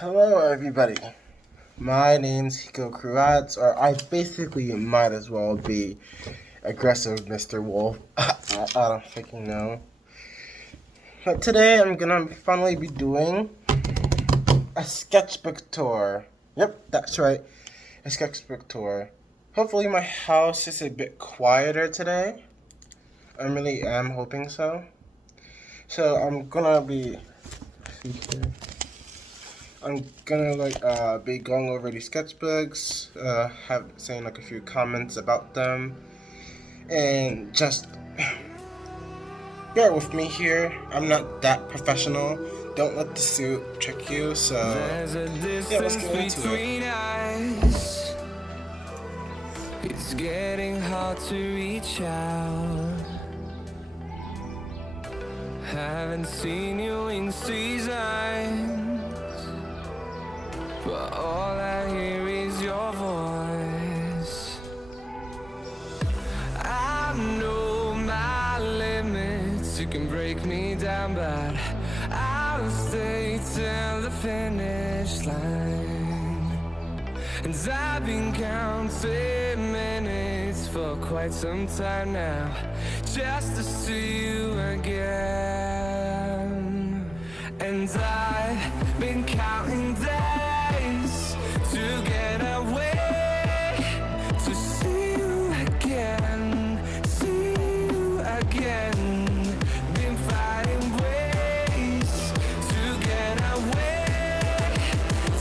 Hello, everybody. My name's Hiko Kruats, or I basically might as well be aggressive Mr. Wolf. I don't freaking know. But today I'm gonna finally be doing a sketchbook tour. Yep, that's right, a sketchbook tour. Hopefully my house is a bit quieter today. I really am hoping so. So I'm gonna be be going over these sketchbooks, saying like a few comments about them, and just bear with me here. I'm not that professional. Don't let the suit trick you. So yeah, let's get into it. Us. It's getting hard to reach out. Haven't seen you in seasons, but all I hear is your voice. I know my limits, you can break me down, but I'll stay till the finish line. And I've been counting minutes for quite some time now, just to see you again. And I've been counting days to get away, to see you again, see you again. Been finding ways to get away,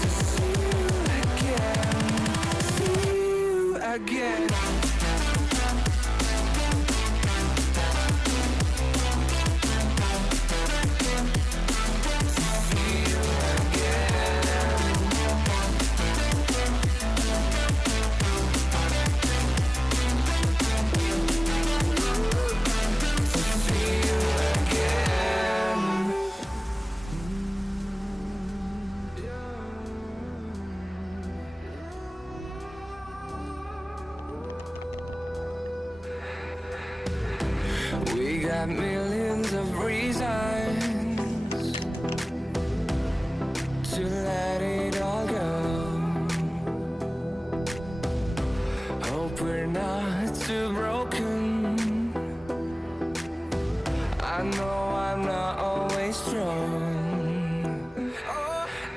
to see you again, see you again. We got millions of reasons to let it all go. Hope we're not too broken. I know I'm not always strong,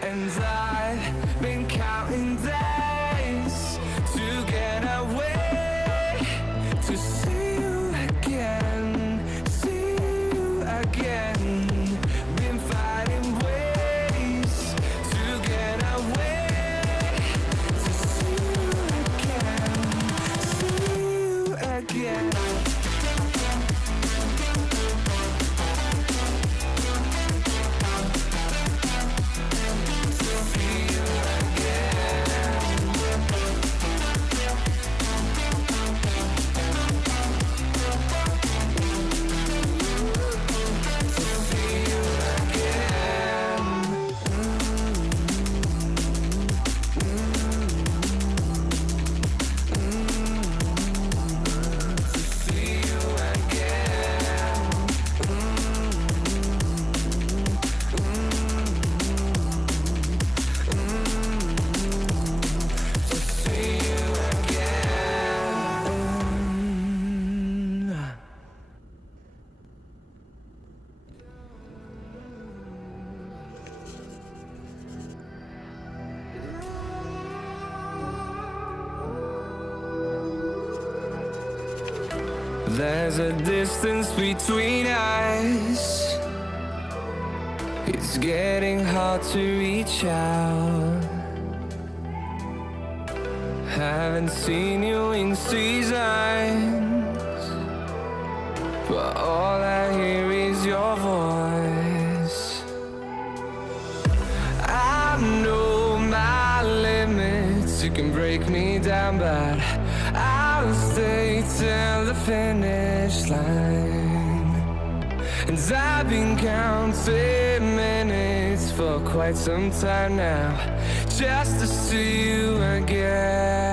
and I've been counting days to get away, to see you again, see you again. Been finding ways to get away, to see you again, see you again. There's a distance between us. It's getting hard to reach out. Haven't seen you in seasons, but all I hear is your voice. I know my limits, you can break me down, but I'll stay till the finish line. And I've been counting minutes for quite some time now, just to see you again.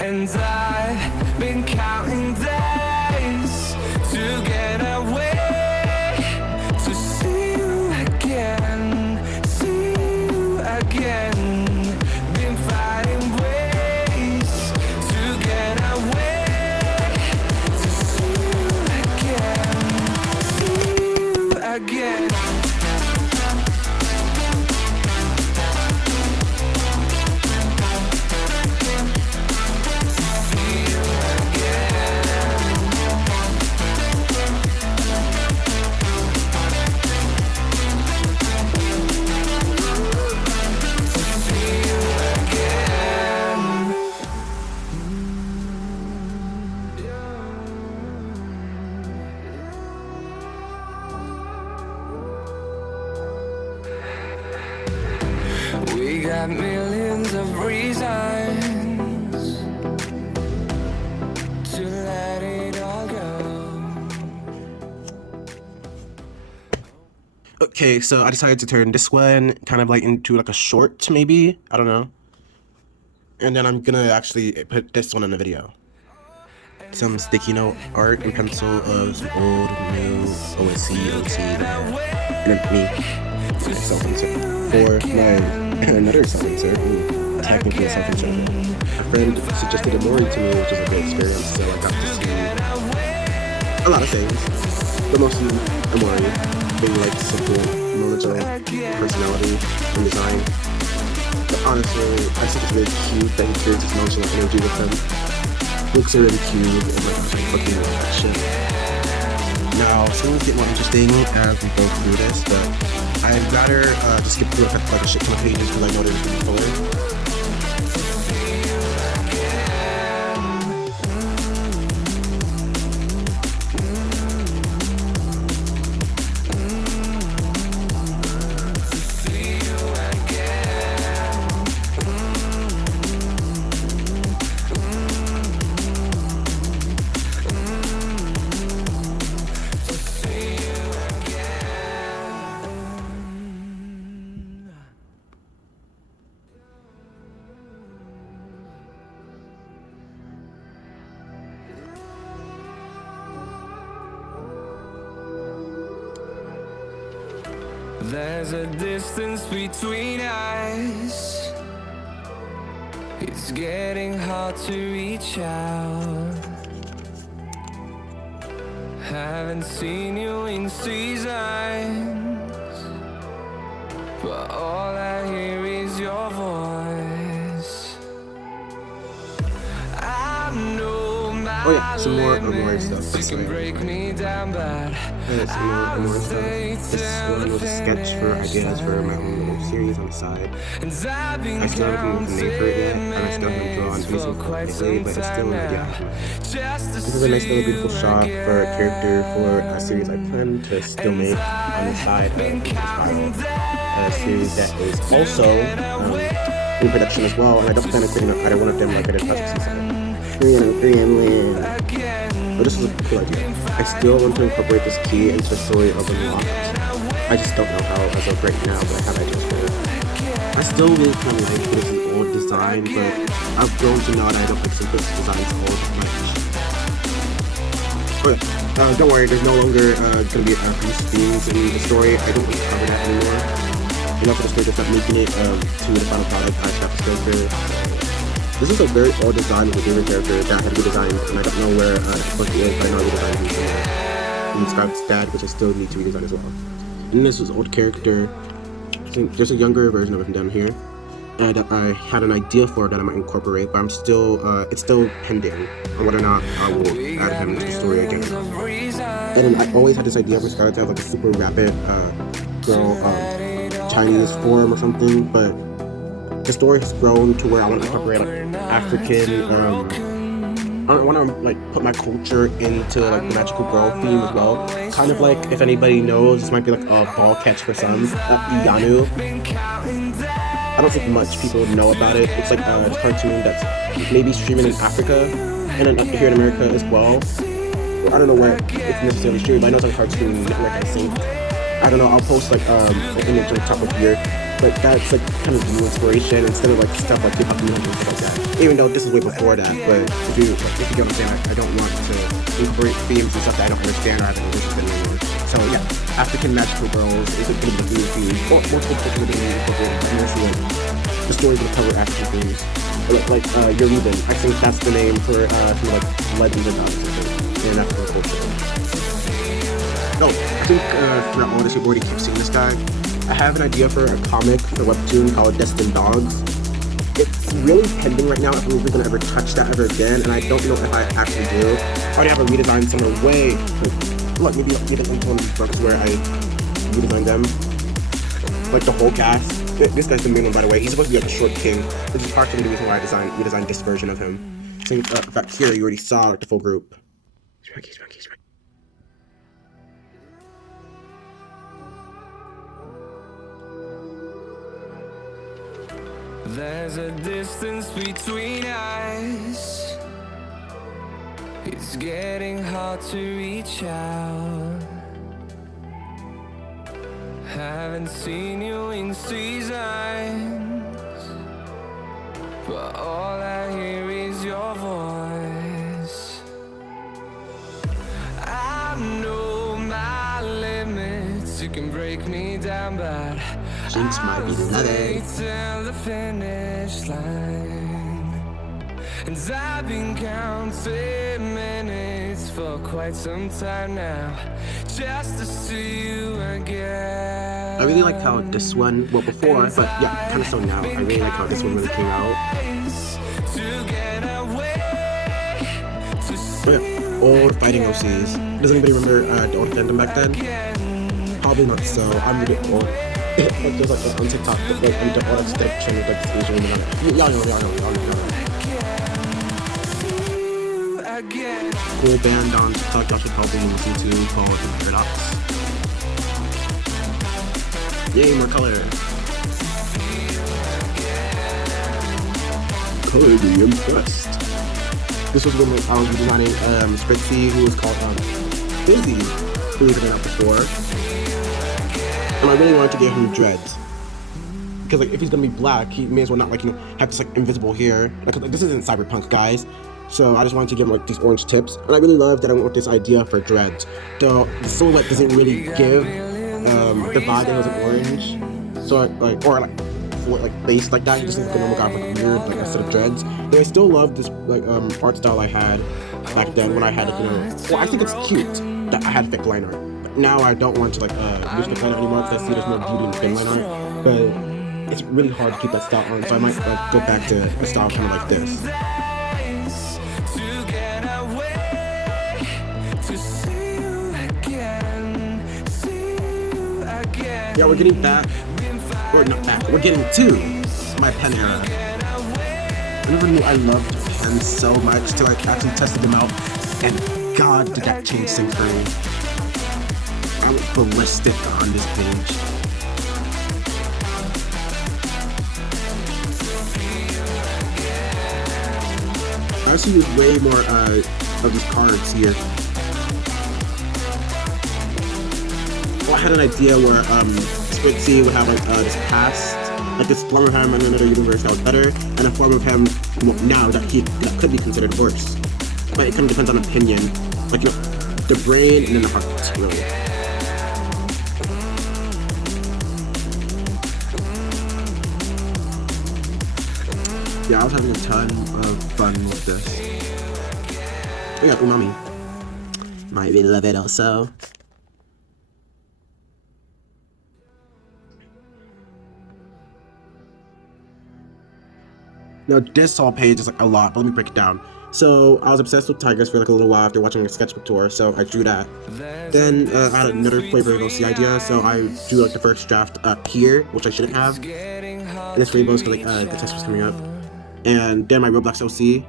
And I've been counting days to get away, to see you again, see got millions of reasons to let it all go. Okay, so I decided to turn this one kind of like into like a short, maybe. I don't know. And then I'm gonna actually put this one in the video. Some sticky note art and pencil of some old, new OSC, OC, and then me, my self-insert. For my another self-insert, technically a self-insert. A friend suggested Amori to me, which was a great experience, so I got to see a lot of things, but mostly Amori, being like simple, monotone personality and design. But honestly, I think it's really cute that he carries his nonchalant energy with him. Looks are really cute and like fucking shit. Now, things get more interesting as we go through this, but I'd rather just skip through like a shit ton of pages because I know there's gonna be filler. There's a distance between us. It's getting hard to reach out. Haven't seen you in seasons, but all I hear is your voice. I know my Oh yeah, some more Amori stuff. limits. You can break me down, but Some more Amori stuff. This one was a sketch for ideas for my own little series on the side. I still haven't come up with a name for it yet, and I still haven't drawn anything completely, but it's still an idea I have. This is a nice little beautiful shot for a character for a series I plan to still make on the side of the file. A series that is also in production as well, and I don't plan on quitting either one of them like I did last season. But this is a cool idea. I still want to incorporate this key into the story of Unlocked. I just don't know how as of right now, but I have ideas for it. I still really kind of like this old design, but I've grown to know that I don't think some designs old much. But don't worry, there's no longer going to be abuse themes in the story. I don't want to cover that anymore. Enough of the story to start making it to the final product. I have to still for. This is a very old design of a favorite character that had to be designed, and I don't know where it's supposed to be, but I know I redesigned him somewhere. And Scout's dad, which I still need to redesign as well. And this is old character. So there's a younger version of him down here, and I had an idea for it that I might incorporate, but I'm still, it's still pending on whether or not I will add him to the story again. And then I always had this idea for Scout to have like a super rapid girl Chinese form or something, but the story has grown to where I want to incorporate like African, I want to like put my culture into like the magical girl theme as well. Kind of like, if anybody knows, this might be like a ball catch for some, Yanu. I don't think much people know about it. It's like a cartoon that's maybe streaming in Africa and then here in America as well. I don't know where it's necessarily streamed, but I know it's on Cartoon Network, I think. I don't know, I'll post like an image on the top of here. But that's like kind of new inspiration instead of like stuff like hip-hop and stuff like that. Even though this is way before that, but if you get what I'm saying, I don't want to incorporate themes and stuff that I don't understand or have any interest in anymore. So yeah, African magical girls is a bit of a new theme. Or multiple things are being incorporated, but mostly like the stories will cover African themes. Like Yoruban, I think that's the name for some like legends or gods or something in African culture. No, I think throughout all this you've already keep seeing this guy. I have an idea for a comic, a webtoon called Destined Dogs. It's really pending right now if I'm even going to ever touch that ever again, and I don't know if I actually do. I already have a redesign somewhere way. Look, maybe I'll get into one of these books where I redesign them. Like the whole cast. This guy's the main one, by the way. He's supposed to be like a short king. This is partially the reason why I redesigned this version of him. So, in fact, here you already saw like the full group. He's right. There's a distance between us. It's getting hard to reach out. Haven't seen you in seasons, but all I hear is your voice. I know my limits. You can break me down, but Jinx might be another. till the finish line. And I've been counting minutes for quite some time now, just to see you again. I really liked how this one, well before, but yeah, kind of so now. I really like how this one really came out. Oh yeah, old fighting OCs. Does anybody remember the old fandom back then? Probably not so. I'm really old. Like there's like on TikTok, like the old extension with like this Asian woman on it. Y'all know. Cool band on TikTok y'all should probably listen to called Paradox. Yay, more color. Color be impressed. This was when I was designing Spritzy, who was called Busy, believe it or not, before. And I really wanted to give him dreads. Because like if he's gonna be black, he may as well not like, you know, have this like invisible hair. Like this isn't cyberpunk, guys. So I just wanted to give him like these orange tips. And I really love that I went with this idea for dreads. Though the silhouette doesn't really give the vibe that it was like orange. So like, or like for like base like that, you just look like a normal guy with like weird like a set of dreads. But I still love this like art style I had back then when I had like, you know, well I think it's cute that I had thick line art. But now I don't want to like use thick line art anymore because I see there's more beauty in thin line art. But it's really hard to keep that style on, so I might like go back to a style kind of like this. Yeah, we're getting back, or not back, we're getting to my pen era. I never knew I loved pens so much till I actually tested them out, and God, did that change things for me. I was ballistic on this page. I actually use way more of these cards here. Well, I had an idea where Spritzy would have like this past, like this form of him in another universe that was better, and a form of him now that could be considered worse. But it kind of depends on opinion, like, you know, the brain and then the heart, really. Yeah, I was having a ton of fun with this. Oh yeah, umami. Might really love it also. Now this whole page is like a lot, but let me break it down. So I was obsessed with tigers for like a little while after watching a sketchbook tour, so I drew that. Then I had another flavor of OC idea, so I drew like the first draft up here, which I shouldn't have. And this rainbow's because like the text was coming up. And then my Roblox OC.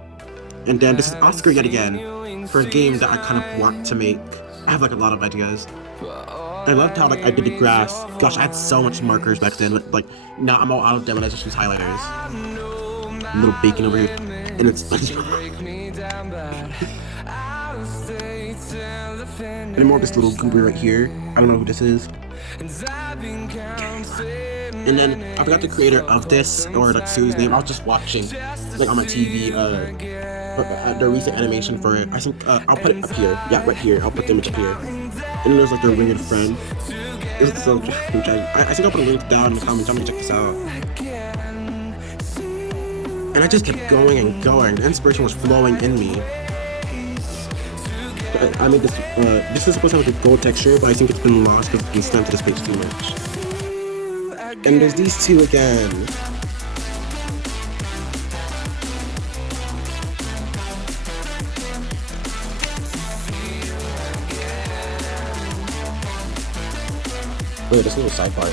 And then this is Oscar yet again, for a game that I kind of want to make. I have like a lot of ideas. I loved how like I did the grass. Gosh, I had so much markers back then, but like now I'm all out of them and I just use highlighters. A little bacon over here, and it's and more of this little goober right here. I don't know who this is. And then I forgot the creator of this or like series name. I was just watching like on my TV the recent animation for it. I think I'll put it up here. Yeah, right here. I'll put the image up here. And then there's like their winged friend. It's so I think I'll put a link down in the comments. I'm gonna check this out. And I just kept going and going. The inspiration was flowing in me. I made this. This is supposed to have like a gold texture, but I think it's been lost because it's been stamped to this page too much. And there's these two again. Wait, this little sidebar.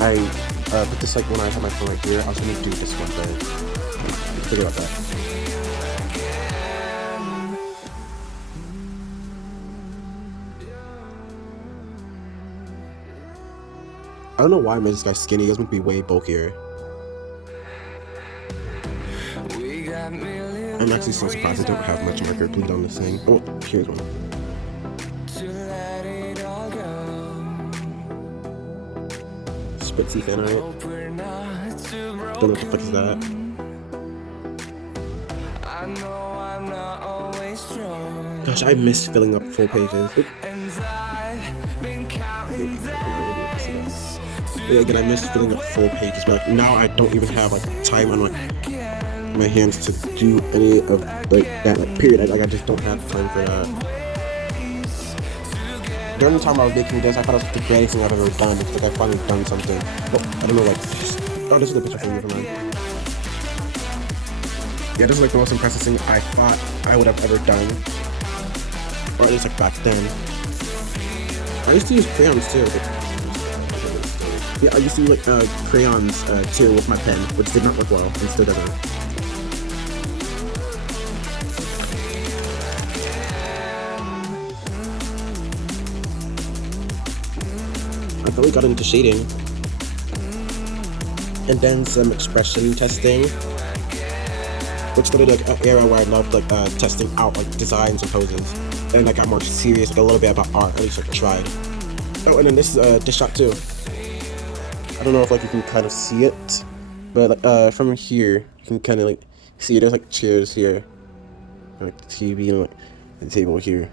I put this like when I had my phone right here. I was gonna do this one, but forget about that. I don't know why I made this guy skinny. He was meant to be way bulkier. I'm actually so surprised I don't have much marker glued on this thing. Oh, here's one. Spritzy fan art. Don't know what the fuck is that. Gosh, I miss filling up full pages. Yeah, again, I miss filling up full pages, but like, now I don't even have like time on my hands to do any of like that, like period. I just don't have time for that. During the time I was making this, I thought it was the greatest thing I've ever done. It's like I finally done something. Oh, I don't know, like, oh, this is the picture from me, never mind. Yeah, this is like the most impressive thing I thought I would have ever done. Or at least like back then. I used to use crayons too. Yeah, I used to use like crayons too with my pen, which did not work well, and still doesn't. I thought we got into shading. And then some expression testing. Which started like an era where I loved like testing out like designs and poses. And I got more serious, like a little bit about art, at least I tried. Oh, and then this is this shot too. I don't know if like you can kind of see it, but like from here you can kind of like see there's like chairs here, like TV and like the table here.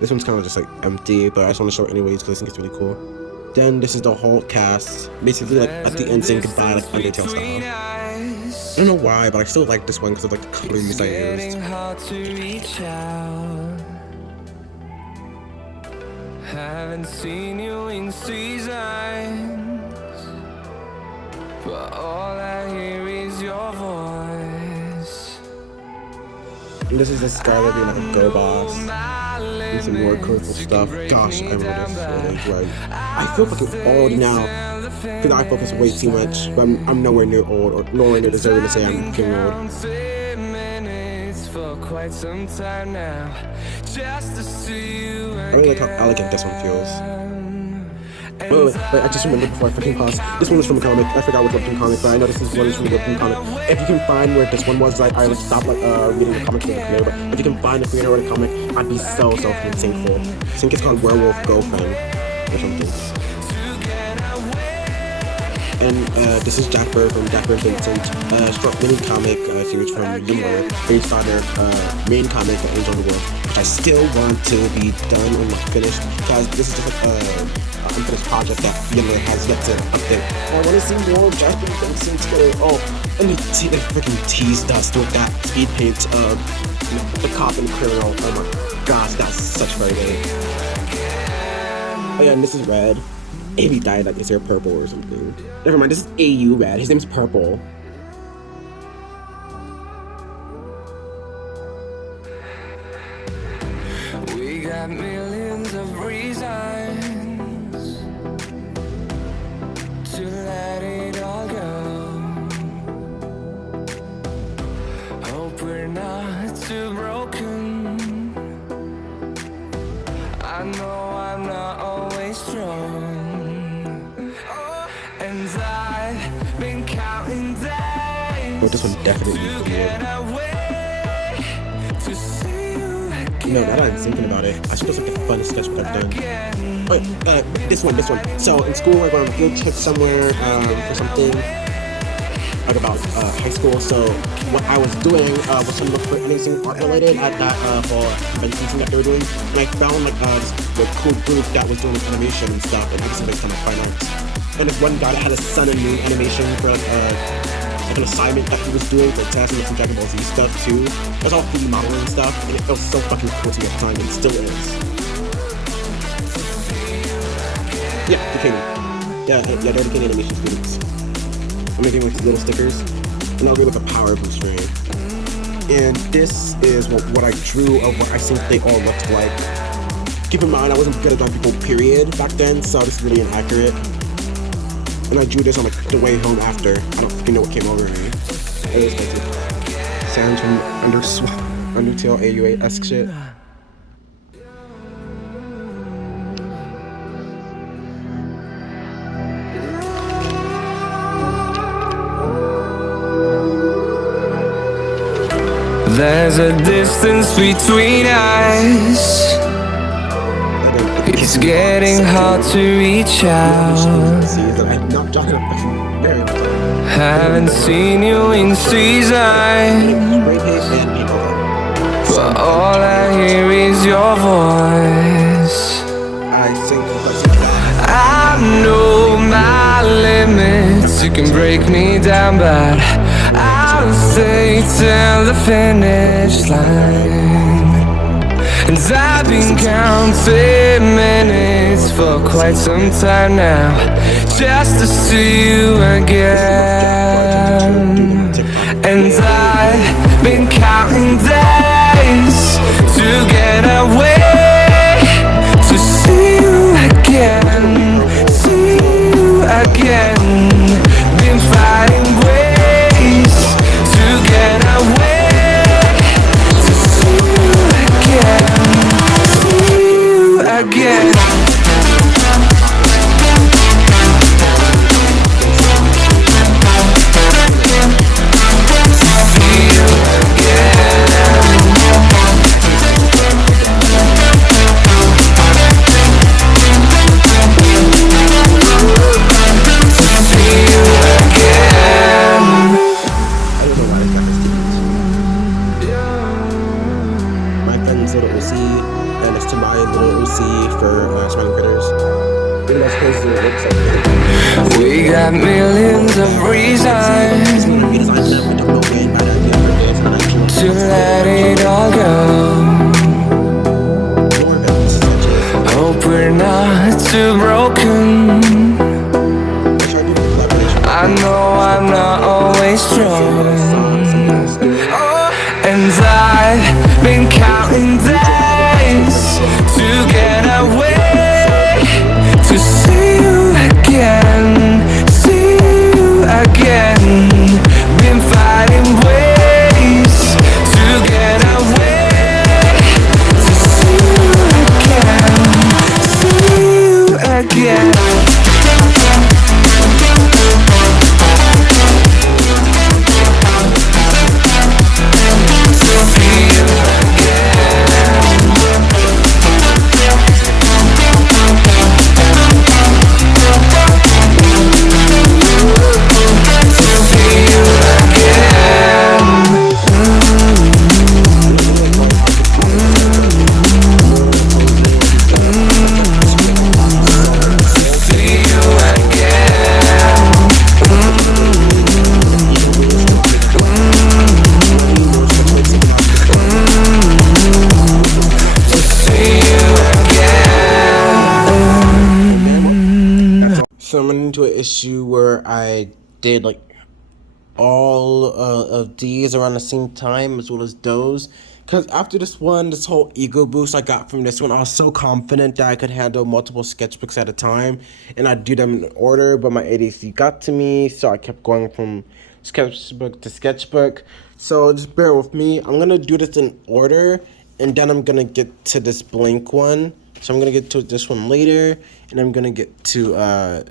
This one's kind of just like empty, but I just want to show it anyways because I think it's really cool. Then this is the whole cast, basically like at the end saying goodbye, like Undertale style. I don't know why, but I still like this one because of like the colors I used. Haven't seen you in seasons, but all I hear is your voice. And this is this guy living like a go boss. And some more colorful stuff. Gosh, I remember this footage, right? I feel fucking old now. Because I focus way too much. But I'm nowhere near old or nowhere near deserving to say I'm fucking old. Quite some time now, just to see you I really like how elegant this one feels. Wait, I just remembered before I freaking paused. This one was from a comic. I forgot which webtoon comic, but I know this is one is from the webtoon comic. If you can find where this one was, like I would stop like reading the comic from the creator. But if you can find the creator of the comic, I'd be so fucking thankful. I think it's called Werewolf Girlfriend or something. And this is Jasper from Jasper and Vincent, short mini comic series from Yummer, based on their main comic, The Angel of the World, which I still want to be done and like finished, because this is just like an unfinished project that Yummer has yet to update. I want to see more of Jasper and Vincent. Oh, and they freaking teased us with that speed paint of the cop and the criminal. Oh my gosh, that's such fun. Oh yeah, and this is Red. If he died, like, is there Purple or something? Never mind, this is AU Red. His name's Purple. We got millions of reasons to let it all go. Hope we're not too broken. I know I'm not always strong. Oh, this one definitely needs to be in. No, now that I'm thinking about it, I should just like a fun sketchbook I've done. Oh, this one. So in school, we're going on a field trip somewhere for something like about high school. So what I was doing was trying to look for anything art related at that whole convention thing that they were doing, and I found like this cool group that was doing animation and stuff, and I just like kind of fine arts. And this one guy that had a sun and moon animation for like an assignment that he was doing for a test, and some Dragon Ball Z stuff too. It was all 3D modeling and stuff, and it was so fucking cool to me at the time, and it still is. Yeah, Decaying. Yeah, they're Decaying animation students. I'm making like little stickers, and I'll do like a power boost ring. And this is what I drew of what I think they all looked like. Keep in mind, I wasn't good at drawing people, period, back then, so this is really inaccurate. And I drew this on like the way home after. I don't fucking know what came over me. It was like sounds from Undertale AU8-esque shit. there's a distance between us. It's getting hard to reach out. Haven't seen you in seasons, but all I hear is your voice. I know my limits, you can break me down, but I'll stay till the finish line. And I've been counting minutes for quite some time now, just to see you again. And I've been counting days to get away, to see you again, see you again. Been finding ways to get away, to see you again, see you again. Little OC, and it's to my little OC for smiling critters. Even though it's supposed to look like We got millions of reasons to let it all go. Hope we're not too broken. I know I'm not always strong, and I've been counting days to get away, to see you again, see you again. Been finding ways to get away, to see you again, see you again. So I'm running into an issue where I did like all of these around the same time as well as those. Because after this whole ego boost I got from this one, I was so confident that I could handle multiple sketchbooks at a time. And I'd do them in order, but my ADC got to me, so I kept going from sketchbook to sketchbook. So just bear with me. I'm going to do this in order, and then I'm going to get to this blank one. So I'm going to get to this one later, and I'm going to get to,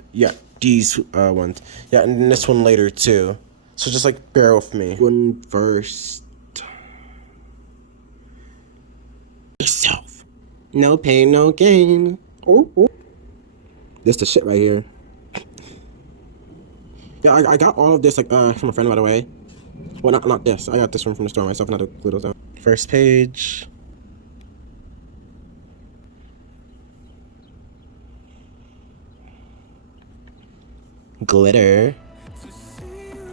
these ones. Yeah, and this one later too. So just like bear with me. One first. Yourself. No pain, no gain. Ooh, ooh. This the shit right here. Yeah, I got all of this like from a friend, by the way. Well, not this. I got this one from the store myself, not to glue those out. First page. Glitter.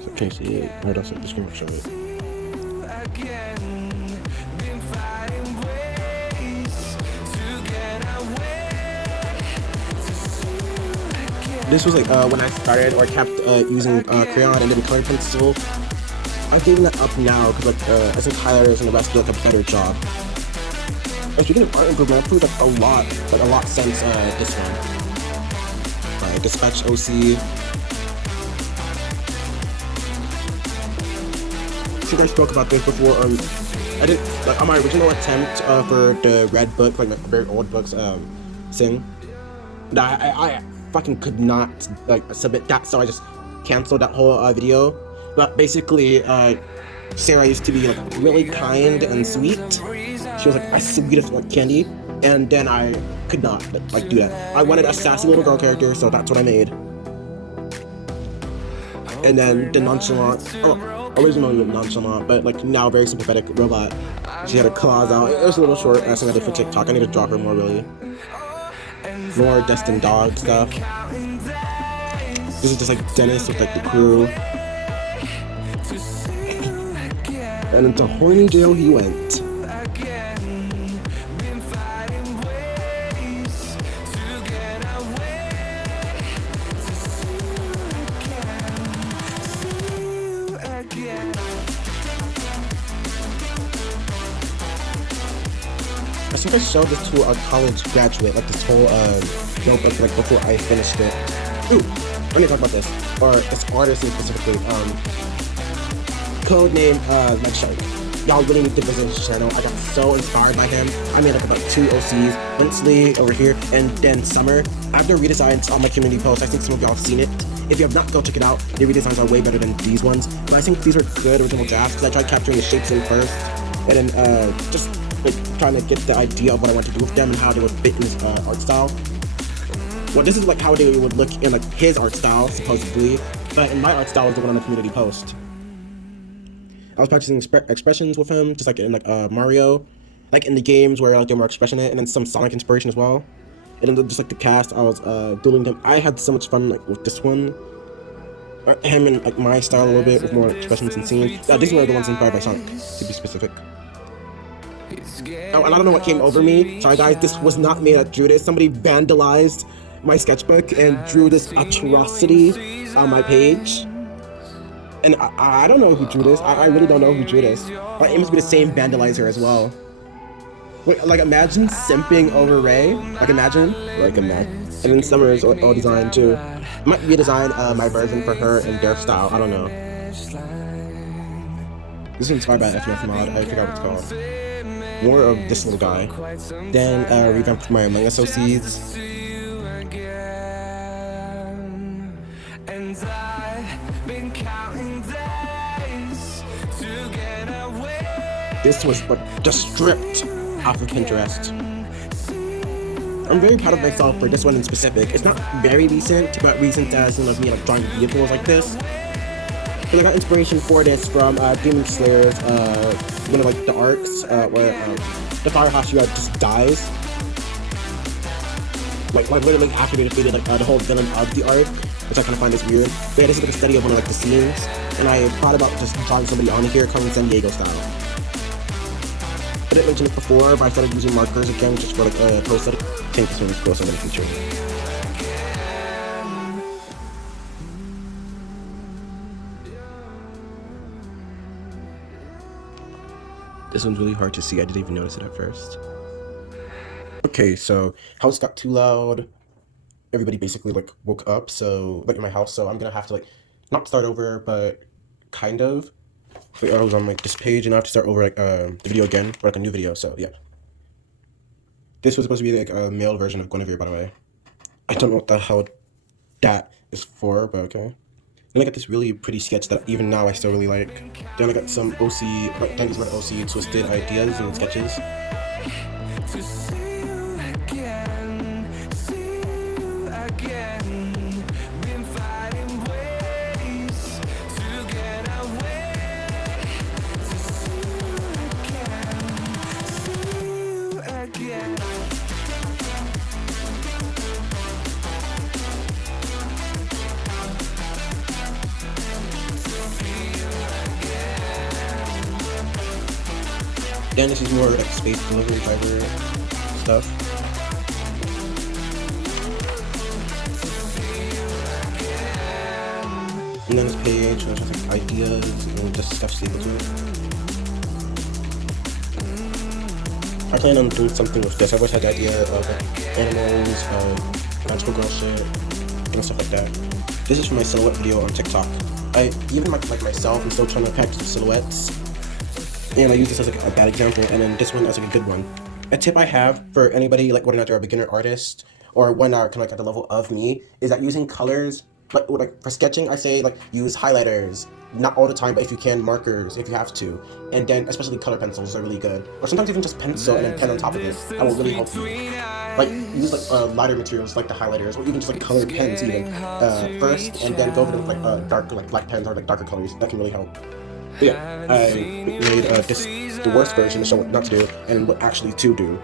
So can you see it? Or does the screen will show it? This was like when I started or kept using crayon and then coloring pencil. I've given that up now because like I think highlighters and the rest do like a better job. Speaking of art improvement, I improved like a lot since this one. Alright, Dispatch OC. I think I spoke about this before. I did like on my original attempt for the red book, like my very old books, Sing. I fucking could not like submit that, so I just canceled that whole video. But basically, Sarah used to be like really kind and sweet. She was like as sweet as like candy, and then I could not like do that. I wanted a sassy little girl character, so that's what I made. And then the nonchalant, originally nonchalant, but like now very sympathetic robot. She had her claws out. It was a little short. That's what I did for TikTok. I need to drop her more really. More Destined Dog stuff. This is just like Dennis with like the crew. And into horny jail he went. I think I showed this to a college graduate, like this whole notebook, like before I finished it. Ooh, I need to talk about this, or this artist specifically. Codename Mike Shark. Y'all really need to visit his channel. I got so inspired by him. I made like about 2 OCs, Winsley over here, and then Summer. I have the redesigns on my community post. I think some of y'all have seen it. If you have not, go check it out. The redesigns are way better than these ones, but I think these are good original drafts because I tried capturing the shapes in first, and then just like trying to get the idea of what I want to do with them and how they would fit in his art style. Well, this is like how they would look in like his art style, supposedly, but in my art style is the one on the community post. I was practicing expressions with him, just like in like Mario, like in the games where like they're more expressionate, and then some Sonic inspiration as well. And then just like the cast, I was dueling them. I had so much fun like with this one. Him and like my style a little bit with more expressions and scenes. These were the ones inspired by Sonic, to be specific. Oh, and I don't know what came over me. Sorry guys, this was not me that drew this. Somebody vandalized my sketchbook and drew this atrocity on my page. And I don't know who drew this. I really don't know who drew this. But it must be the same vandalizer as well. Wait, like imagine simping over Ray. Like imagine. And then Summer's all designed too. It might be a design my version for her and their style. I don't know. This is inspired by FNF mod. I forgot what it's called. More of this little guy. Then revamped my Among Us OCs. This was like just stripped off of Pinterest. I'm very proud of myself for this one in specific. It's not very recent, but recent as in me like drawing vehicles like this. Because I got inspiration for this from Demon Slayer's one of like the arcs where the Fire Hashira just dies. Like literally after they defeated like the whole villain of the arc, which I kind of find is weird. But yeah, this is like a study of one of like the scenes, and I thought about just drawing somebody on here, coming San Diego style. I didn't mention it before, but I started using markers again just for like a post edit. I think this one is cool, so I'm gonna feature it. This one's really hard to see. I didn't even notice it at first. Okay, so house got too loud. Everybody basically like woke up, so like in my house, so I'm gonna have to like not start over, but kind of. Wait, I was on like this page and I have to start over like the video again, or like a new video, so yeah. This was supposed to be like a male version of Guinevere, by the way. I don't know what the hell that is for, but okay. Then I got this really pretty sketch that even now I still really like. Then I got some OC, like things about OC twisted ideas and sketches. Then this is more like space delivery driver stuff. And then this page, which has like ideas and just stuff stapled to it. I plan on doing something with this. I always had the idea of like, animals, magical girl shit, and stuff like that. This is for my silhouette video on TikTok. Even like myself, I'm still trying to practice silhouettes. And I use this as like a bad example, and then this one as like a good one. A tip I have for anybody like whether or not they're a beginner artist or when they're kind of like at the level of me is that using colors like for sketching, I say like use highlighters. Not all the time, but if you can, markers if you have to. And then especially color pencils are really good. Or sometimes even just pencil and then pen on top of it. That will really help you. Like use like lighter materials like the highlighters, or even just like colored pens even first, and then go over with like darker like black pens or like darker colors. That can really help. But yeah, I made this the worst version to show what not to do and what actually to do.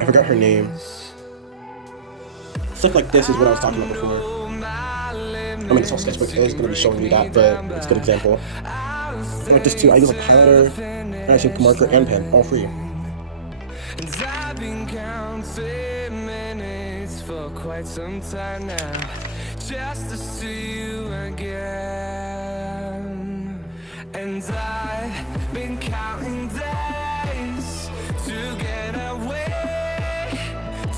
I forgot her name. Stuff like this is what I was talking about before. I mean, this whole sketchbook is going to be showing you that, but it's a good example. And with this too, I use like highlighter, and I use marker and pen, all three. And I've been counting minutes for quite some time now, just to see you again. And I've been counting days to get away,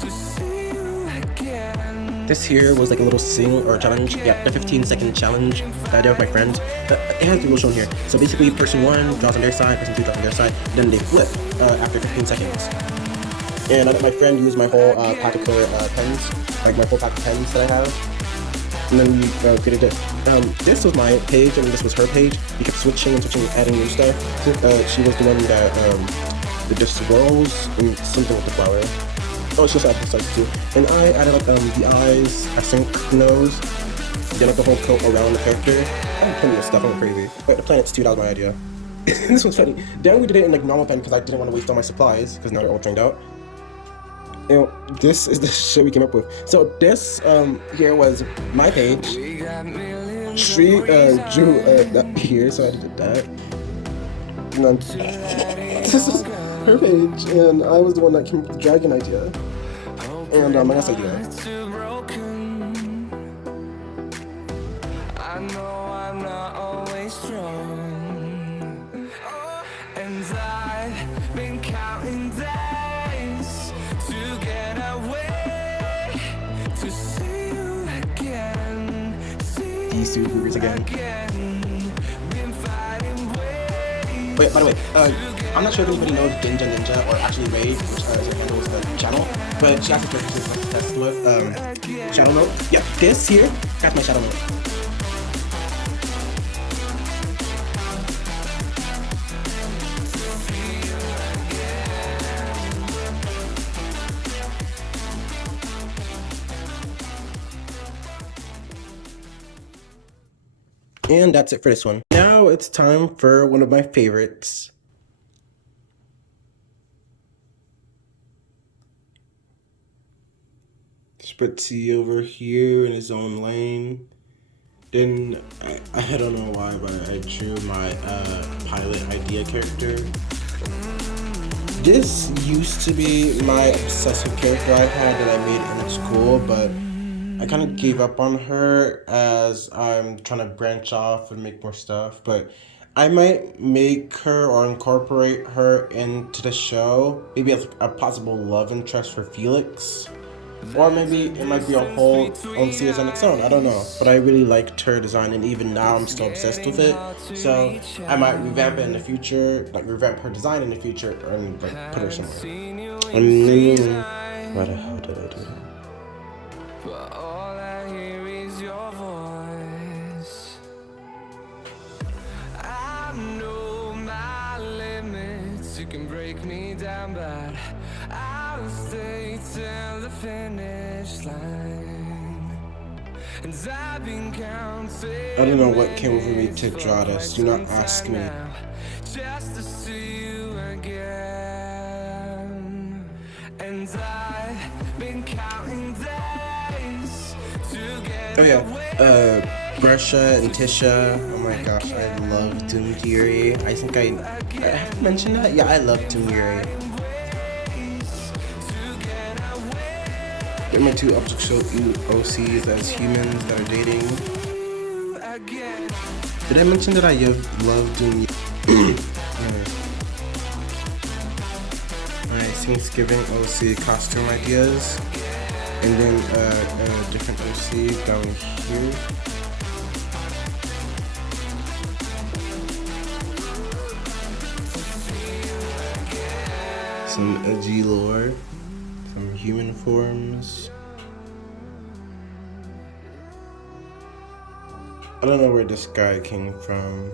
to see you again. This here was like a little sing or challenge. Yeah, the 15-second challenge that I did with my friends. It has the rules shown here. So basically, person 1 draws on their side, person 2 draws on their side, then they flip after 15 seconds. And I let my friend use my whole pack of color pens, like my whole pack of pens that I have. And then we created it. This was my page, and this was her page. We kept switching and switching, adding new stuff. She was the one that did the swirls and something with the flower. Oh, she also added stuff too. And I added like the eyes, I think the nose, then like the whole coat around the character. I had plenty of stuff, I'm crazy. But the planets too, that was my idea. This was funny. Then we did it in like normal pen because I didn't want to waste all my supplies because now they're all drained out. You know, this is the shit we came up with. So this here was my page. She drew that here, so I did that. And then this is her page, and I was the one that came up with the dragon idea. And my last idea. I know I'm not always strong, and I've been counting days to get away, to see you again. These two figures again. Been fighting ways. Wait, by the way, I'm not sure if anybody knows Ninja or actually Ray, which handles the channel, but she has a character to test with shadow mode. Yep, this here, that's my shadow mode. And that's it for this one. Now it's time for one of my favorites. Spritzy over here in his own lane. Then, I don't know why, but I drew my pilot idea character. This used to be my obsessive character I had that I made in school, but I kind of gave up on her as I'm trying to branch off and make more stuff, but I might make her or incorporate her into the show, maybe as a possible love interest for Felix, or maybe it might be a whole own series on its own, I don't know, but I really liked her design, and even now I'm still obsessed with it, so I might revamp it in the future, like revamp her design in the future, and like put her somewhere. Why the hell did I do that? But all I hear is your voice. I know my limits. You can break me down, but I'll stay till the finish line. And I've been counting. I don't know what came over me to draw this. Do not ask me. Just to see you again. And I've been counting days. Oh yeah, Brescia and Tisha. Oh my gosh, I love Doomgiri. I think I have to mention that? Yeah, I love Doomgiri. Get my two object show OCs as humans that are dating. Did I mention that I love Doomgiri? My Thanksgiving OC costume ideas. And then a different OC down here. Some edgy lore, some human forms. I don't know where this guy came from,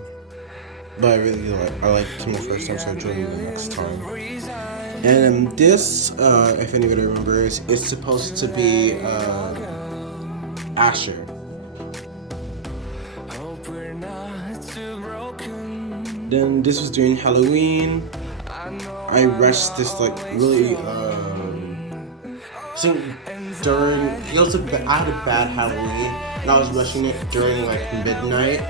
but I liked him the first time, so I joined him the next time. And this, if anybody remembers, is supposed to be Asher. Then this was during Halloween. I rushed this like really so during I had a bad Halloween and I was rushing it during like midnight,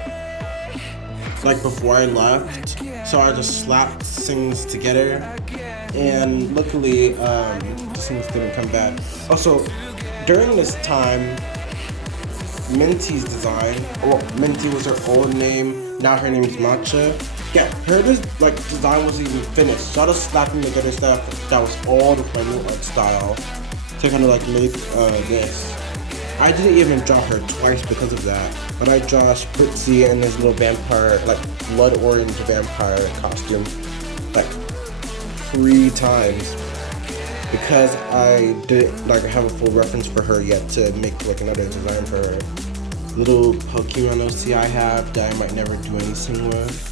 like before I left. So I just slapped things together, and luckily these things didn't come bad. Also, during this time, Minty's design, well, Minty was her old name, now her name's Matcha. Yeah, her design wasn't even finished, so I was slapping together stuff that was all the my new art style to kind of like make this. I didn't even draw her twice because of that, but I draw Spritzy in his little vampire, like blood orange vampire costume, like 3 times. Because I didn't like have a full reference for her yet to make like another design for her. Little Pokemon OC I have that I might never do anything with.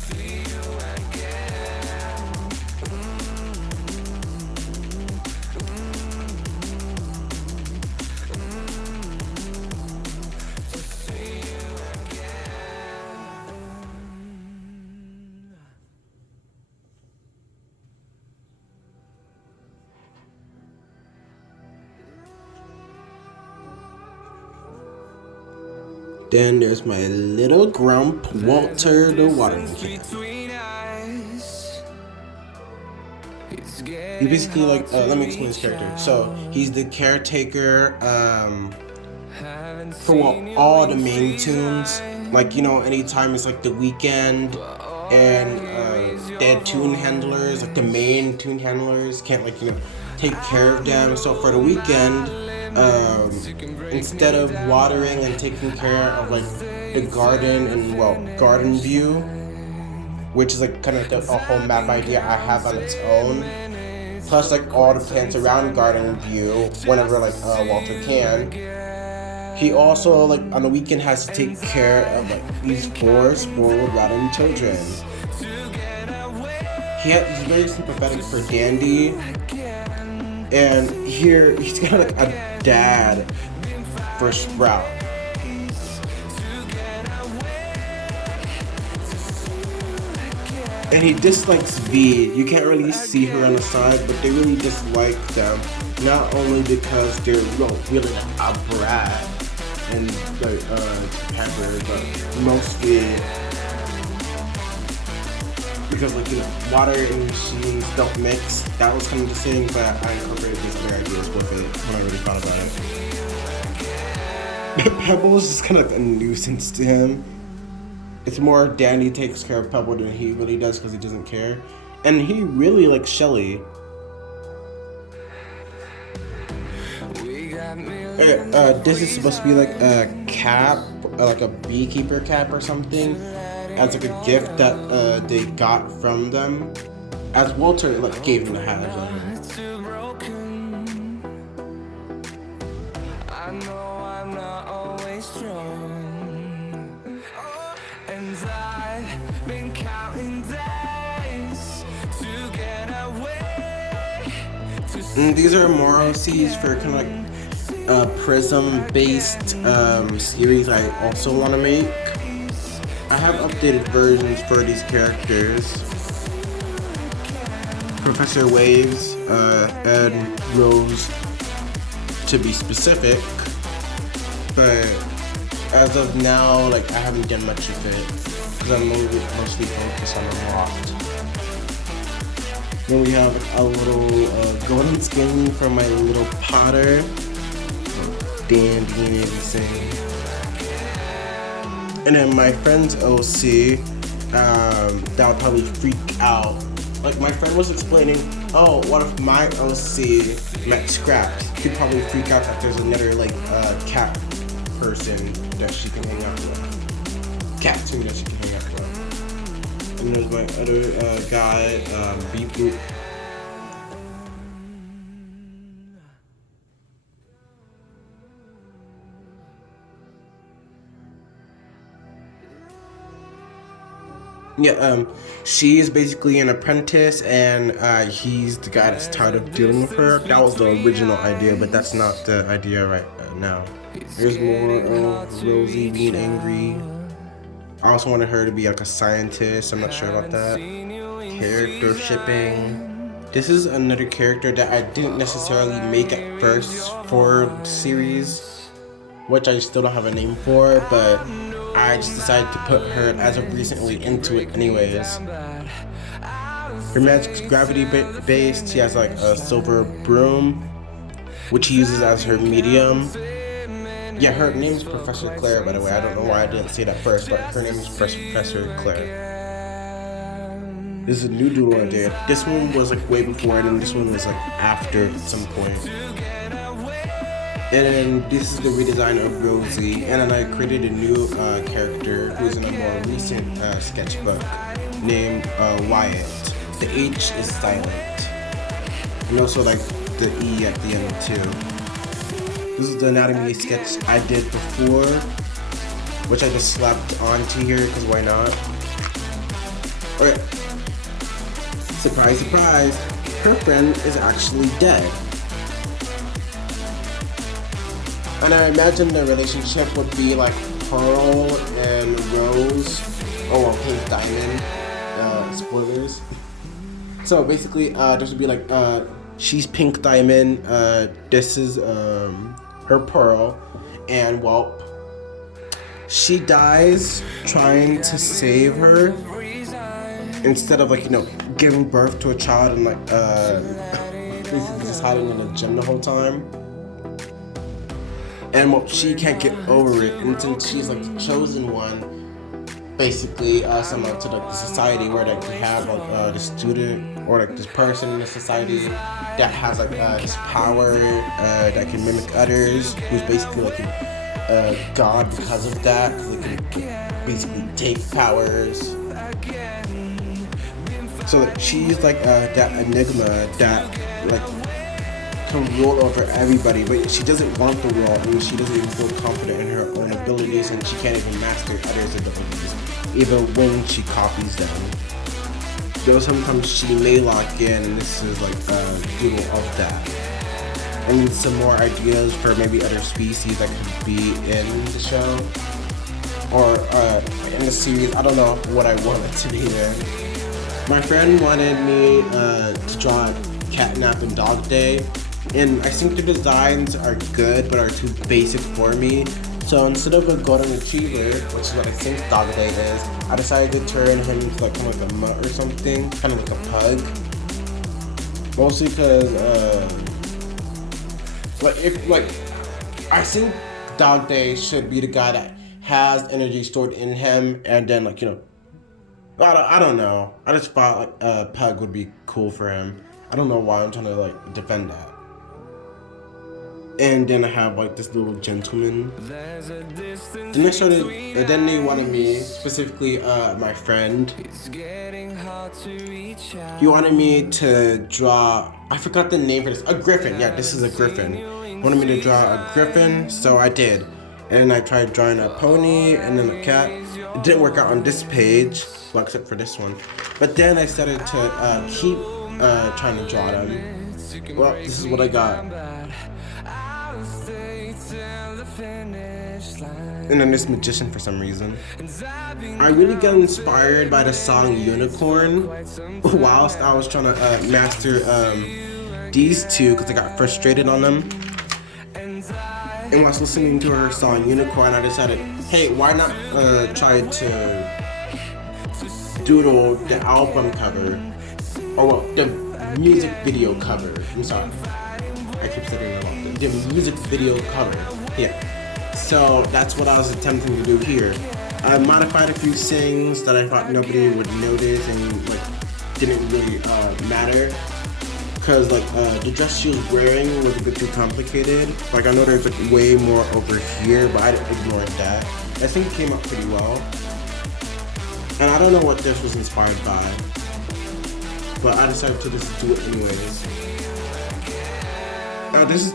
Then there's my little grump, Walter the watering can. He basically like, let me explain his character. So he's the caretaker for all the main tunes. Like, you know, anytime it's like the weekend and they had tune handlers, like the main tune handlers can't like, you know, take care of them. So for the weekend, instead of watering and taking care of like the garden and garden view, which is like kind of a whole map idea I have on its own, plus like all the plants around garden view whenever like Walter can, he also like on the weekend has to take care of like these 4 spoiled rotten children. He's very sympathetic for Dandy, and here he's got like a dad for Sprout. And he dislikes V. You can't really see her on the side, but they really dislike them. Not only because they're really a brat and pepper, but mostly because like, you know, water and machines don't mix. That was kind of the thing, but I incorporated these other ideas with it when I really thought about it. Pebble is just kind of like a nuisance to him. It's more Danny takes care of Pebble than he really does because he doesn't care. And he really likes Shelly. This is supposed to be like a cap, like a beekeeper cap or something, as like a gift that they got from them, as Walter like gave them the hat as well. And these are more OCs for kind of like Prism-based series I also want to make. I have updated versions for these characters. Professor Waves and Rose, to be specific. But as of now, like I haven't done much of it because I'm mostly focused on Unlocked. Then we have a little golden skin from my little Potter. Dandy and everything. And then my friend's OC, that would probably freak out. Like my friend was explaining, oh, what if my OC met Scraps? She'd probably freak out that there's another like cat person that she can hang out with. Cat team that she can hang out with. And there's my other guy, Beep Boop. Yeah, she's basically an apprentice, and he's the guy that's tired of dealing with her. That was the original idea, but that's not the idea right now. There's more of Rosie being angry. I also wanted her to be like a scientist. I'm not sure about that. Character shipping. This is another character that I didn't necessarily make at first for the series, which I still don't have a name for, but I just decided to put her as of recently into it anyways. Her magic's gravity based. She has like a silver broom, which she uses as her medium. Yeah, her name is Professor Claire, by the way. I don't know why I didn't say that first, but her name is Professor Claire. This is a new doodle I did. This one was like way before, and then this one was like after at some point. And then this is the redesign of Rosie, and then I created a new character who's in a more recent sketchbook named Wyatt. The H is silent, and also like the E at the end too. This is the anatomy sketch I did before, which I just slapped onto here because why not? Okay. Surprise, surprise, her friend is actually dead. And I imagine the relationship would be like Pearl and Rose, or Pink Diamond, spoilers. So basically, this would be like, she's Pink Diamond, this is her Pearl, and well, she dies trying to save her instead of like, you know, giving birth to a child and like, basically just hiding in a gym the whole time. And well, she can't get over it, and since she's like the chosen one, basically similar to like the society where like you have like the student or like this person in the society that has like this power that can mimic others, who's basically like a god because of that, because they can basically take powers. So like, she's like that enigma that like can rule over everybody, but she doesn't want the role. I mean, she doesn't even feel confident in her own abilities, and she can't even master others' abilities, even when she copies them. Though sometimes she may lock in, and this is like a doodle of that. And some more ideas for maybe other species that could be in the show or in the series. I don't know what I want it to be there. My friend wanted me to draw Catnap and Dog Day, and I think the designs are good but are too basic for me. So instead of a golden retriever, which is what I think Dog Day is, I decided to turn him into like kind of like a mutt or something, kind of like a pug. Mostly because I think Dog Day should be the guy that has energy stored in him, and then like, you know, I don't know. I just thought like a pug would be cool for him. I don't know why I'm trying to like defend that. And then I have like this little gentleman. Then I started. Then they wanted me, specifically my friend. He wanted me to draw. I forgot the name for this. A griffin. Yeah, this is a griffin. He wanted me to draw a griffin, so I did. And then I tried drawing a pony and then a cat. It didn't work out on this page, well, except for this one. But then I started to keep trying to draw them. Well, this is what I got. And then this magician for some reason. I really got inspired by the song Unicorn whilst I was trying to master these two because I got frustrated on them. And whilst listening to her song Unicorn, I decided, hey, why not try to doodle the album cover, or well, the music video cover. I'm sorry, I keep saying it wrong. The music video cover. Yeah. So that's what I was attempting to do here. I modified a few things that I thought nobody would notice and like didn't really matter. Cause like the dress she was wearing was a bit too complicated. Like I know there's like way more over here, but I ignored that. I think it came out pretty well. And I don't know what this was inspired by, but I decided to just do it anyways. This is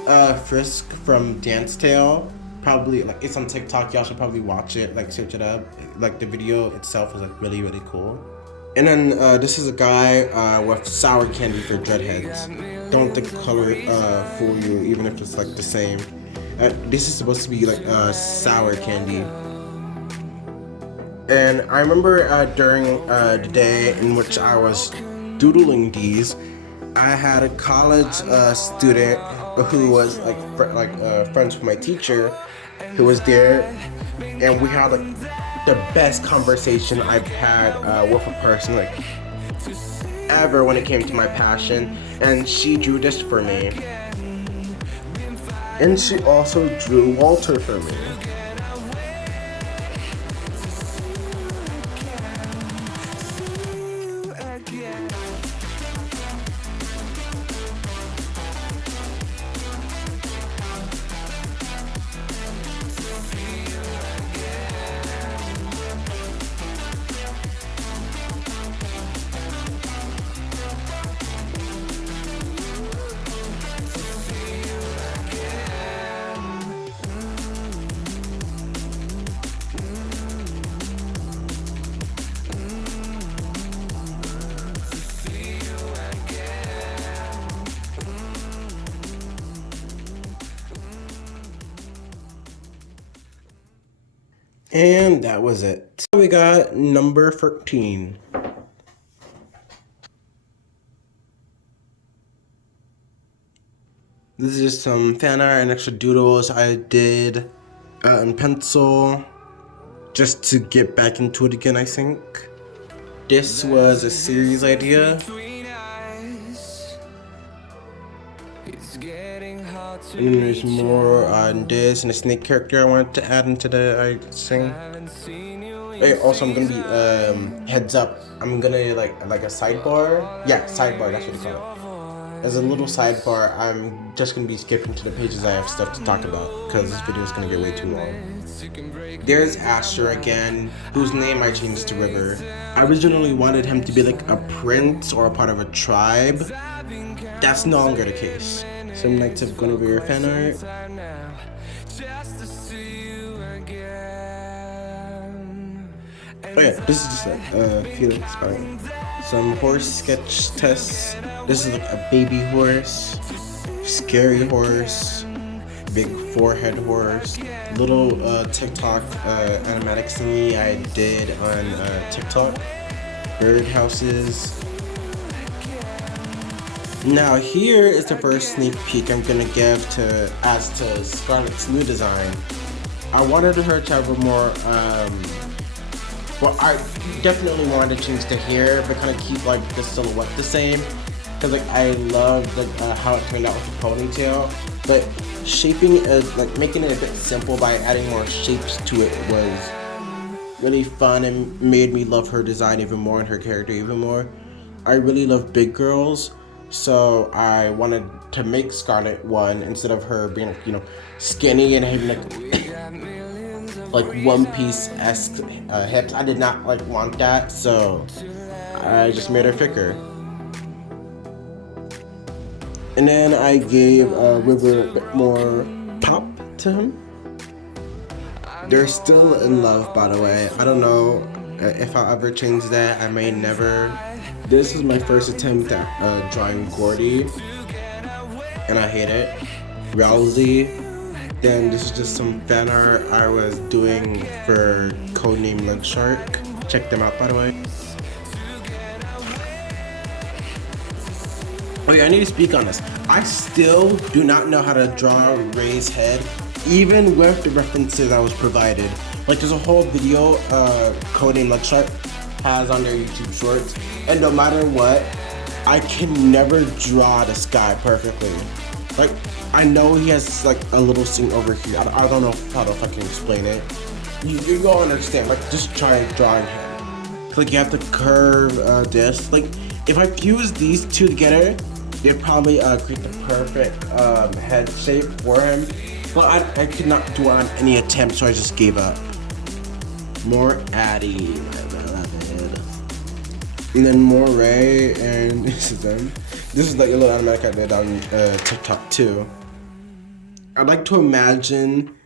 Frisk from Dance Tale. Probably like it's on TikTok. Y'all should probably watch it. Like search it up. Like the video itself is like really cool. And then this is a guy with sour candy for dreadheads. Don't let the color fool you, even if it's like the same. This is supposed to be like sour candy. And I remember during the day in which I was doodling these, I had a college student who was like friends with my teacher, who was there, and we had like the best conversation I've had with a person like ever when it came to my passion. And she drew this for me, and she also drew Walter for me. And that was it. We got number 13. This is just some fan art and extra doodles I did in pencil just to get back into it again, I think. This was a series idea. And then there's more on this and a snake character I wanted to add into the thing. Hey, also, I'm gonna be heads up. I'm gonna like a sidebar. Yeah, sidebar. That's what you call it. As a little sidebar, I'm just gonna be skipping to the pages I have stuff to talk about because this video is gonna get way too long. There's Asher again, whose name I changed to River. I originally wanted him to be like a prince or a part of a tribe. That's no longer the case. Some nights have gone over your fan art. Oh yeah, this is just like Felix by some horse sketch tests. This is like a baby horse, scary horse, big forehead horse, little TikTok animatics thingy I did on TikTok, bird houses. Now here is the first sneak peek I'm gonna give as to Scarlett's new design. I wanted her to have a more well, I definitely wanted to change the hair, but kind of keep like the silhouette the same, because like I love how it turned out with the ponytail. But shaping it, like making it a bit simple by adding more shapes to it was really fun and made me love her design even more and her character even more. I really love big girls. So I wanted to make Scarlett one instead of her being, you know, skinny and having like One Piece-esque hips. I did not like want that, so I just made her thicker. And then I gave River a bit more pop to him. They're still in love, by the way. I don't know if I'll ever change that. I may never. This is my first attempt at drawing Gordy, and I hate it. Rousey. Then this is just some fan art I was doing for Codename Lug Shark. Check them out, by the way. Oh yeah, I need to speak on this. I still do not know how to draw Ray's head, even with the references I was provided. Like there's a whole video Codename Lug Shark has on their YouTube shorts, and no matter what, I can never draw this guy perfectly. Like, I know he has like a little scene over here. I don't know how to fucking explain it. You don't understand. Like, just try drawing him. Like, you have to curve this. Like, if I fuse these two together, they'd probably create the perfect head shape for him. But I could not do it on any attempt, so I just gave up. More Addie. And then more Ray, and this is them. This is like a little animatic I did on TikTok too. I'd like to imagine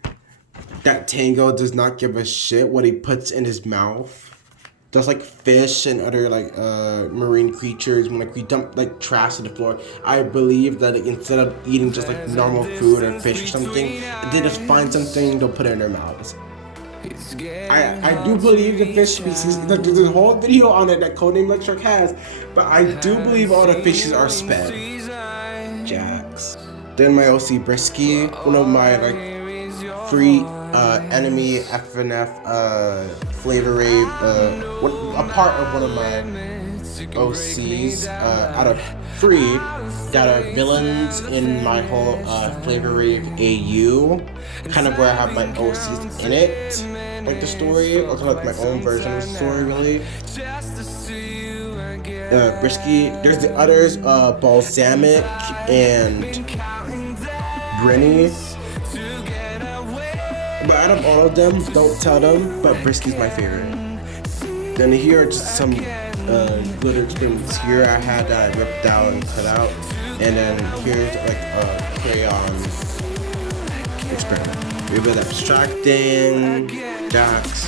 that Tango does not give a shit what he puts in his mouth. there's like fish and other like marine creatures. When like we dump like trash to the floor, I believe that instead of eating just like normal food or fish or something, they just find something, they'll put it in their mouths. I do believe the fish species, there's a whole video on it that Codename Lecture has, but I do believe all the fishes are sped. Jax. Then my OC Brisky, one of my like free enemy FNF Flavor Rave, a part of one of my OCs out of 3 that are villains in my whole Flavor Rave AU, kind of where I have my OCs in it, like the story, also like my own version of the story really. Brisky, there's the others, Balsamic and Brenny. But out of all of them, don't tell them, but Brisky's my favorite. Then here are just some glitter experiments here I had that I ripped out and cut out. And then here's like a crayon experiment. We have abstracting, Jax,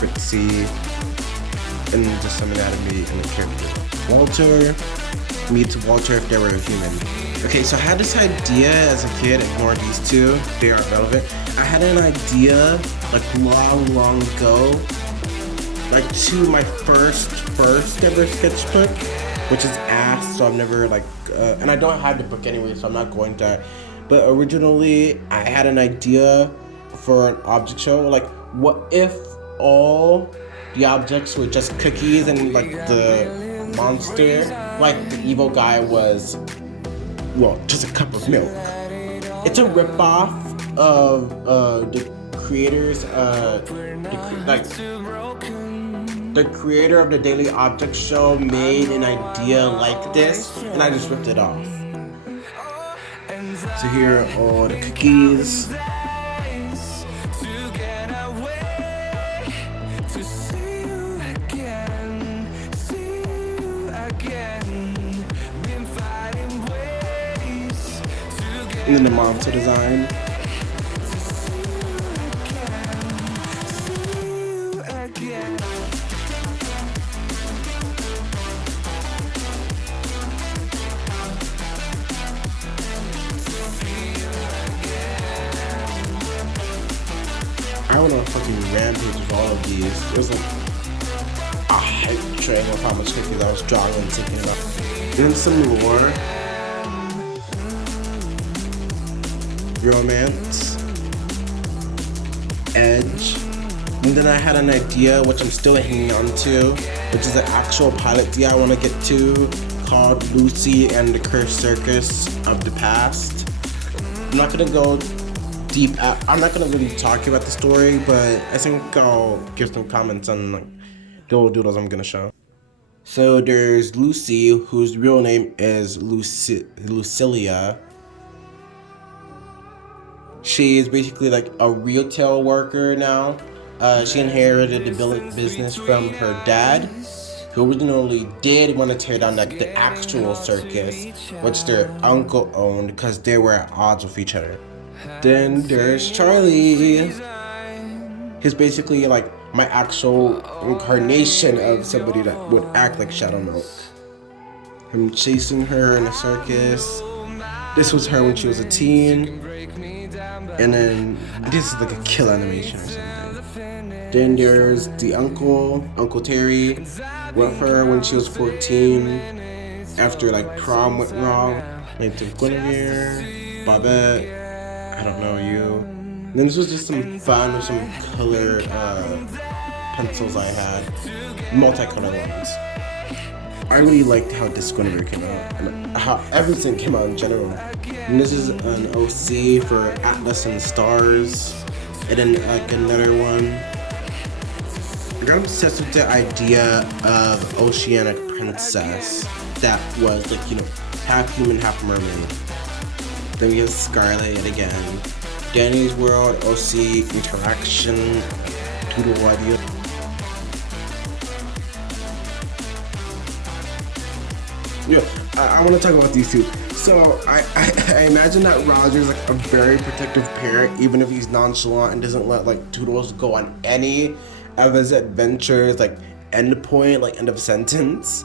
Fritzy, and just some anatomy and the characters. Walter meets Walter if they were a human. Okay, so I had this idea as a kid, ignore these two, they aren't relevant. I had an idea like long ago, like to my first ever sketchbook, which is ass, so I've never like, and I don't have the book anyway, so I'm not going to. But originally, I had an idea for an object show, like what if all the objects were just cookies and like the monster, like the evil guy was, well, just a cup of milk. It's a ripoff of the creators, the creator of the Daily Object Show made an idea like this, and I just ripped it off. So here are all the cookies. And then the monster design. I went on a fucking rampage with all of these. It was like a hype train of how much cookies I was drawing and thinking about. And then some lore. Romance, Edge, and then I had an idea which I'm still hanging on to, which is an actual pilot idea I want to get to, called Lucy and the Cursed Circus of the Past. I'm not gonna go deep. I'm not gonna really talk about the story, but I think I'll give some comments on like the little doodles I'm gonna show. So there's Lucy, whose real name is Lucilia. She is basically like a retail worker now. She inherited the business from her dad, who originally did want to tear down like the actual circus, which their uncle owned because they were at odds with each other. Then there's Charlie. He's basically like my actual incarnation of somebody that would act like Shadow Milk. Him chasing her in a circus. This was her when she was a teen. And then this is like a kill animation or something. Then there's the Uncle Terry, with her when she was 14, after like prom went wrong. Named Guinevere, Bobette, I don't know you. And then this was just some fun with some color pencils I had, multicolored ones. I really liked how this Guinevere came out, and how everything came out in general. And this is an OC for Atlas and Stars, and then like another one. I got obsessed with the idea of Oceanic Princess that was like, you know, half human, half mermaid. Then we have Scarlet yet again. Danny's World, OC, Interaction, Doodle idea. Yeah, I want to talk about these two. So I imagine that Roger's like a very protective parent, even if he's nonchalant and doesn't let like Toodles go on any of his adventures, like end point, like end of sentence.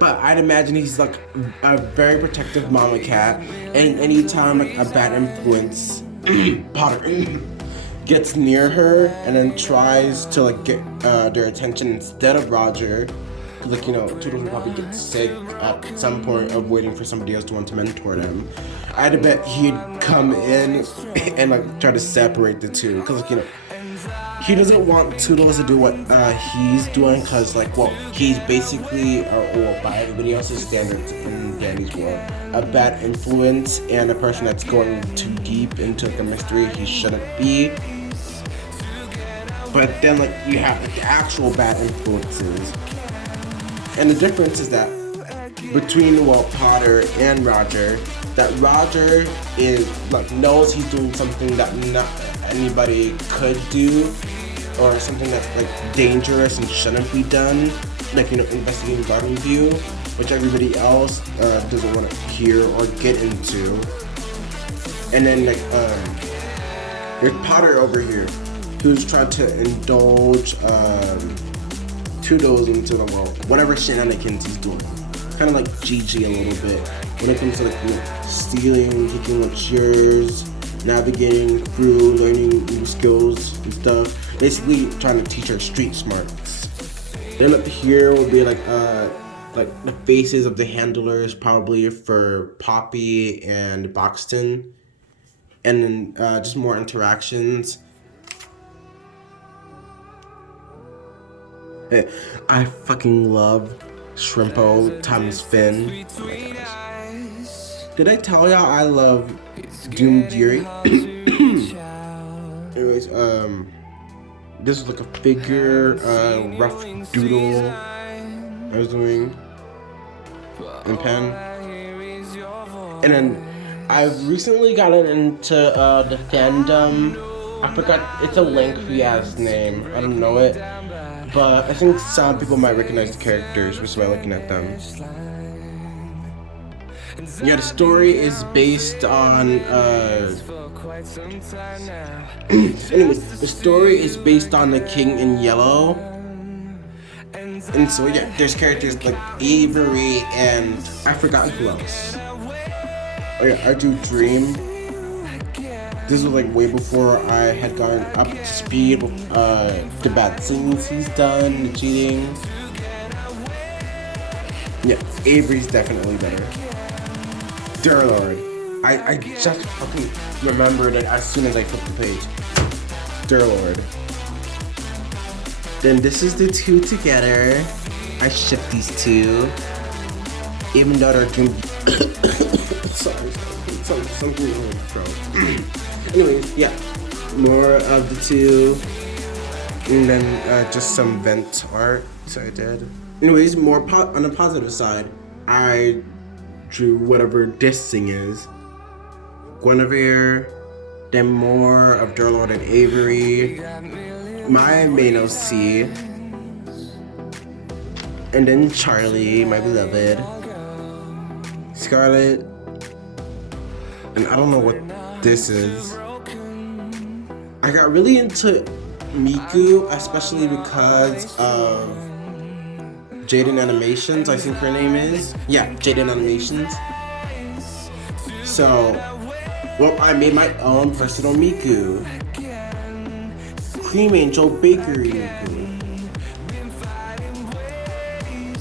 But I'd imagine he's like a very protective mama cat, and anytime like a bad influence, Potter, gets near her and then tries to like get their attention instead of Roger, like, you know, Toodles will probably get sick at some point of waiting for somebody else to want to mentor them. I'd bet he'd come in and like try to separate the two, because like, you know, he doesn't want Toodles to do what he's doing, because like, well, he's basically, or by everybody else's standards in Danny's world, a bad influence and a person that's going too deep into like a mystery he shouldn't be. But then like you have like the actual bad influences, and the difference is that between, well, Potter and Roger, that Roger is like knows he's doing something that not anybody could do, or something that's like dangerous and shouldn't be done, like, you know, investigating Garden View, which everybody else doesn't want to hear or get into. And then like there's Potter over here, who's trying to indulge Toodles into the world, whatever shenanigans he's doing. Kind of like Gigi a little bit when it comes to like, you know, stealing, taking what's yours, navigating through, learning new skills and stuff. Basically trying to teach her street smarts. Then up here will be like the faces of the handlers, probably for Poppy and Boxton, and then just more interactions. I fucking love Shrimpo times Finn. Oh my gosh. Did I tell y'all I love Doom Deary? Anyways, this is like a figure, rough doodle I was doing in pen. And then I've recently gotten into the fandom. I forgot, it's a lengthy ass name. I don't know it. But I think some people might recognize the characters just by looking at them. Yeah, the story is based on anyways, the story is based on the King in Yellow. And so yeah, there's characters like Avery and I forgot who else. Oh yeah, I do Dream. This was like way before I had gotten up to speed with the bad things he's done, the cheating. Yeah, Avery's definitely better. Durlord. I just fucking remembered it as soon as I flipped the page. Durlord. Then this is the two together. I ship these two. Even though they're doing sorry, something in my throat. Anyways, yeah, more of the two, and then just some vent art I did. Anyways, more on the positive side, I drew whatever this thing is. Guinevere, then more of Durlord and Avery, my main OC, and then Charlie, my beloved, Scarlet, and I don't know what this is. I got really into Miku, especially because of Jaden Animations, I think her name is. Yeah, Jaden Animations. So, well, I made my own personal Miku. Cream Angel Bakery Miku.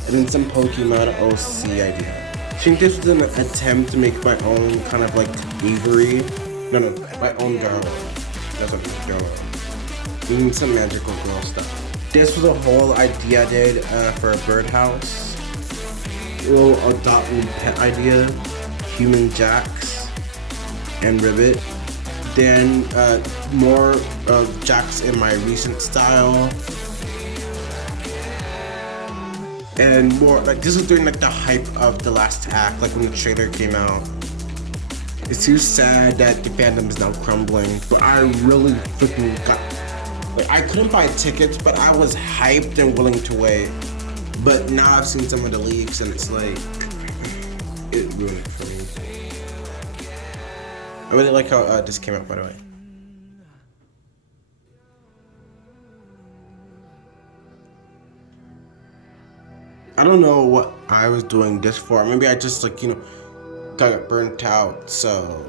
And then some Pokemon OC I did. I think this was an attempt to make my own kind of like Avery. No, my own girl. That's what it's girl. Doing some magical girl stuff. This was a whole idea I did for a birdhouse. A little adopt me pet idea. Human Jax and Ribbit. Then more of Jax in my recent style. And more like this was during like the hype of the last act, like when the trailer came out. It's too sad that the fandom is now crumbling, but I really freaking got, like, I couldn't buy tickets, but I was hyped and willing to wait. But now I've seen some of the leaks and it's like, it ruined it for me. I really like how this came out, by the way. I don't know what I was doing this for. Maybe I just like, got burnt out, so.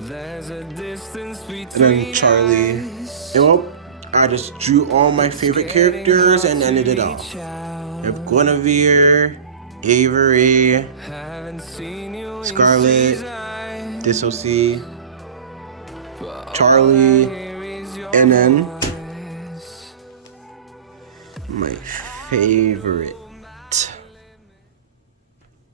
There's a distance between And then Charlie. us. And well, I just drew all my favorite characters and ended it off. We have Guinevere, Avery, Haven't seen you in Scarlet, seasons, Dissociate, but all Charlie, I hear is your and then voice. my favorite.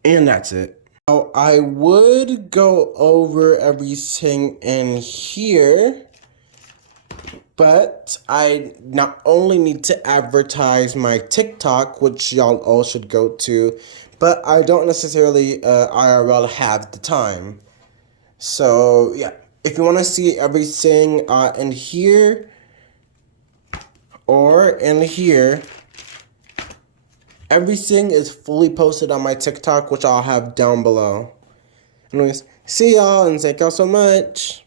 And that's it. Now, I would go over everything in here, but I not only need to advertise my TikTok, which y'all all should go to, but I don't necessarily IRL have the time. So yeah, if you want to see everything in here or in here, everything is fully posted on my TikTok, which I'll have down below. Anyways, see y'all and thank y'all so much.